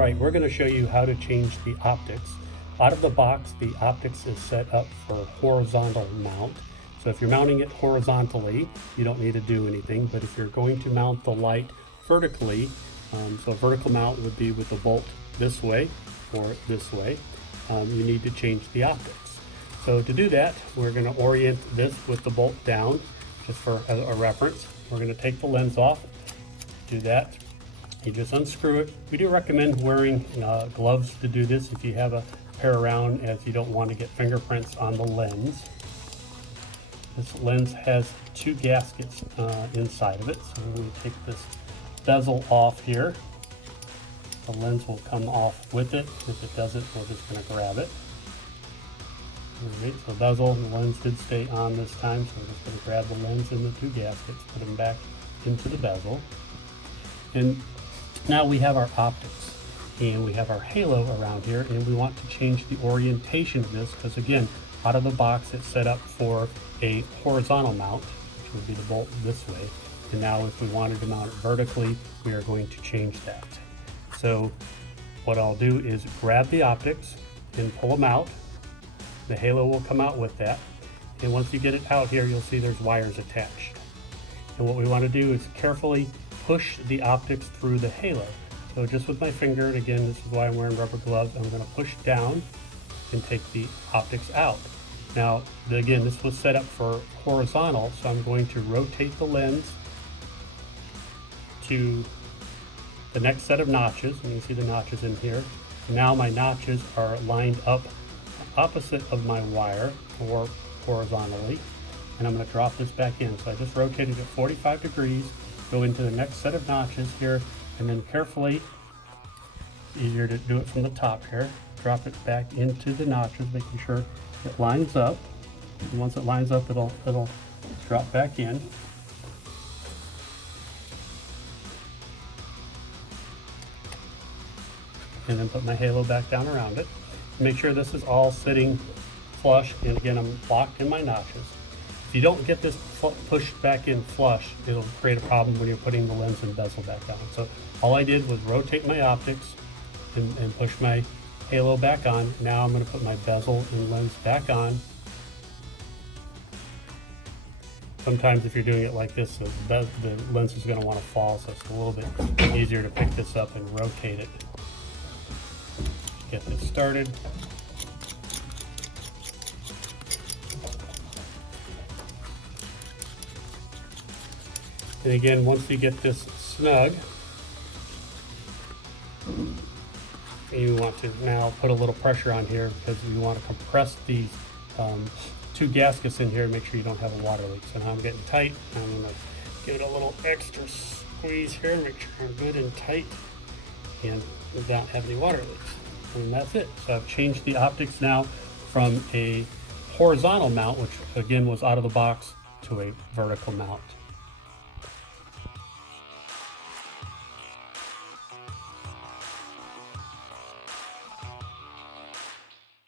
right, we're going to show you how to change the optics. Out of the box, the optics is set up for horizontal mount. So if you're mounting it horizontally, you don't need to do anything. But if you're going to mount the light vertically, so a vertical mount would be with the bolt this way or this way, you need to change the optics. So to do that, we're going to orient this with the bolt down, just for a reference. We're going to take the lens off. Do that. You just unscrew it. We do recommend wearing gloves to do this if you have a pair around, as you don't want to get fingerprints on the lens. This lens has two gaskets inside of it, so when we take this bezel off here, the lens will come off with it. If it doesn't, we're just going to grab it. Alright, so bezel and the lens did stay on this time, so we're just going to grab the lens and the two gaskets, put them back into the bezel. And now we have our optics and we have our halo around here, and we want to change the orientation of this because, again, out of the box it's set up for a horizontal mount, which would be the bolt this way. And now if we wanted to mount it vertically, we are going to change that. So what I'll do is grab the optics and pull them out. The halo will come out with that. And once you get it out here, you'll see there's wires attached. And what we want to do is carefully push the optics through the halo. So just with my finger, and again, this is why I'm wearing rubber gloves, I'm going to push down and take the optics out. Now, again, this was set up for horizontal, so I'm going to rotate the lens to the next set of notches, and you can see the notches in here. Now my notches are lined up opposite of my wire, or horizontally, and I'm going to drop this back in. So I just rotated it 45 degrees, go into the next set of notches here, and then carefully, easier to do it from the top here, drop it back into the notches, making sure it lines up. And once it lines up, it'll drop back in. And then put my halo back down around it. Make sure this is all sitting flush, and again, I'm locked in my notches. If you don't get this pushed back in flush, it'll create a problem when you're putting the lens and bezel back on. So all I did was rotate my optics and push my halo back on. Now I'm going to put my bezel and lens back on. Sometimes if you're doing it like this, the lens is going to want to fall, so it's a little bit easier to pick this up and rotate it. Get this started. And again, once you get this snug, you want to now put a little pressure on here because you want to compress these two gaskets in here and make sure you don't have a water leak. So now I'm getting tight. I'm going to give it a little extra squeeze here, make sure I'm good and tight and without having any water leaks. And that's it. So I've changed the optics now from a horizontal mount, which again was out of the box, to a vertical mount.